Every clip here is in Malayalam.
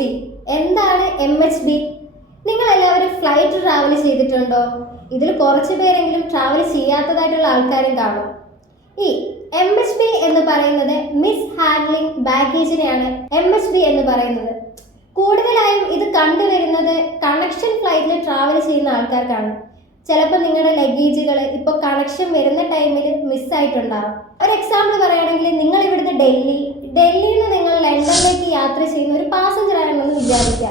ബി. എന്താണ് MHB? നിങ്ങളെല്ലാവരും ഫ്ലൈറ്റ് ട്രാവൽ ചെയ്തിട്ടുണ്ടോ? ഇതിൽ കുറച്ച് പേരെങ്കിലും ട്രാവൽ ചെയ്യാത്തതായിട്ടുള്ള ആൾക്കാരും കാണും. ഈ MHB എന്ന് പറയുന്നത് മിസ് ഹാൻഡ്ലിംഗ് ബാഗേജിനെയാണ് MHB എന്ന് പറയുന്നത്. കൂടുതലായും ഇത് കണ്ടുവരുന്നത് കണക്ഷൻ ഫ്ലൈറ്റിൽ ട്രാവൽ ചെയ്യുന്ന ആൾക്കാർക്കാണ്. ചിലപ്പോൾ നിങ്ങളുടെ ലഗേജുകൾ ഇപ്പോൾ കണക്ഷൻ വരുന്ന ടൈമിൽ മിസ്സായിട്ടുണ്ടാകും. ഒരു എക്സാമ്പിൾ പറയുകയാണെങ്കിൽ, നിങ്ങൾ ഇവിടുന്ന് ഡൽഹിയിൽ നിന്ന് നിങ്ങൾ ലണ്ടനിലേക്ക് യാത്ര ചെയ്യുന്ന ഒരു പാസഞ്ചർ ആണെന്ന് വിചാരിക്കുക.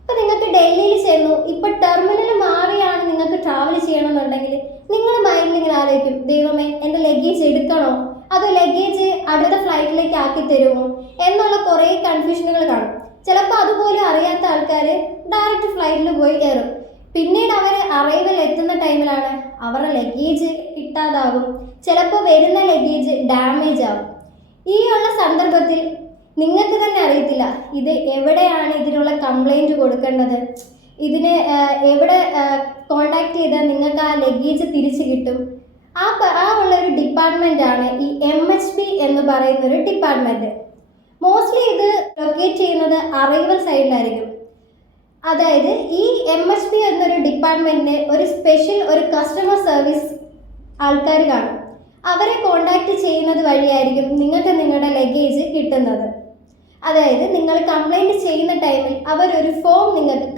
അപ്പോൾ നിങ്ങൾക്ക് ഡൽഹിയിൽ ചെന്നു, ഇപ്പോൾ ടെർമിനൽ മാറിയാണ് നിങ്ങൾക്ക് ട്രാവൽ ചെയ്യണമെന്നുണ്ടെങ്കിൽ നിങ്ങൾ മൈൻഡിൽ ഇങ്ങനെ ആലോചിക്കും, ദൈവമേ എൻ്റെ ലഗേജ് എടുക്കണോ അതോ ലഗേജ് അടുത്ത ഫ്ലൈറ്റിലേക്ക് ആക്കി തരുമോ എന്നുള്ള കുറേ കൺഫ്യൂഷനുകൾ കാണും. ചിലപ്പോൾ അതുപോലും അറിയാത്ത ആൾക്കാർ ഡയറക്റ്റ് ഫ്ലൈറ്റിൽ പോയി കയറും. പിന്നീട് അവർ അറൈവൽ എത്തുന്ന ടൈമിലാണ് അവരുടെ ലഗേജ് കിട്ടാതാകും. ചിലപ്പോൾ വരുന്ന ലഗേജ് ഡാമേജ് ആകും. ഈ ഉള്ള സന്ദർഭത്തിൽ നിങ്ങൾക്ക് തന്നെ അറിയത്തില്ല ഇത് എവിടെയാണ് ഇതിനുള്ള കംപ്ലൈൻറ്റ് കൊടുക്കേണ്ടത്, ഇതിന് എവിടെ കോണ്ടാക്ട് ചെയ്താൽ നിങ്ങൾക്ക് ആ ലഗേജ് തിരിച്ച് കിട്ടും. ആ ഉള്ള ഒരു ഡിപ്പാർട്ട്മെൻറ്റാണ് ഈ MHB എന്ന് പറയുന്നൊരു ഡിപ്പാർട്ട്മെൻറ്റ്. മോസ്റ്റ്ലി ഇത് ലൊക്കേറ്റ് ചെയ്യുന്നത് അറൈവൽ സൈഡിലായിരിക്കും. അതായത് ഈ MHB എന്നൊരു ഡിപ്പാർട്ട്മെൻറ്റിന് ഒരു കസ്റ്റമർ സർവീസ് ആൾക്കാർ കാണും. അവരെ കോണ്ടാക്ട് ചെയ്യുന്നത് വഴിയായിരിക്കും നിങ്ങൾക്ക് നിങ്ങളുടെ ലഗേജ് കിട്ടുന്നത്. അതായത് നിങ്ങൾ കംപ്ലൈൻറ്റ് ചെയ്യുന്ന ടൈമിൽ അവരൊരു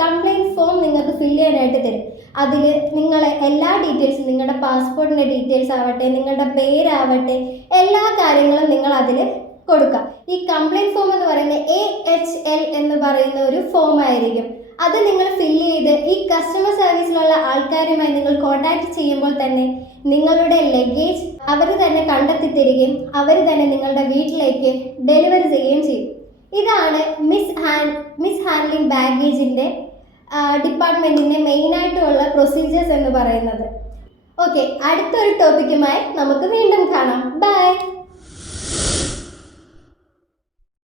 കംപ്ലൈൻറ്റ് ഫോം നിങ്ങൾക്ക് ഫില്ല് ചെയ്യാനായിട്ട് തരും. അതിൽ നിങ്ങളെ എല്ലാ ഡീറ്റെയിൽസും, നിങ്ങളുടെ പാസ്പോർട്ടിൻ്റെ ഡീറ്റെയിൽസ് ആവട്ടെ, നിങ്ങളുടെ പേരാവട്ടെ, എല്ലാ കാര്യങ്ങളും നിങ്ങൾ അതിൽ കൊടുക്കുക. ഈ കംപ്ലൈൻറ്റ് ഫോം എന്ന് പറയുന്നത് AHL എന്ന് പറയുന്ന ഒരു ഫോം ആയിരിക്കും. അത് നിങ്ങൾ ഫില്ല് ചെയ്ത് ഈ കസ്റ്റമർ സർവീസിലുള്ള ആൾക്കാരുമായി നിങ്ങൾ കോൺടാക്ട് ചെയ്യുമ്പോൾ തന്നെ നിങ്ങളുടെ ലഗേജ് അവർ തന്നെ കണ്ടെത്തി തരികയും അവർ തന്നെ നിങ്ങളുടെ വീട്ടിലേക്ക് ഡെലിവറി ചെയ്യുകയും ചെയ്യും. ഇതാണ് മിസ് ഹാൻഡ്ലിംഗ് ബാഗേജിൻ്റെ ഡിപ്പാർട്ട്മെൻറ്റിൻ്റെ മെയിനായിട്ടുള്ള പ്രൊസീജിയേഴ്സ് എന്ന് പറയുന്നത്. ഓക്കെ, അടുത്തൊരു ടോപ്പിക്കുമായി നമുക്ക് വീണ്ടും കാണാം. ബൈ.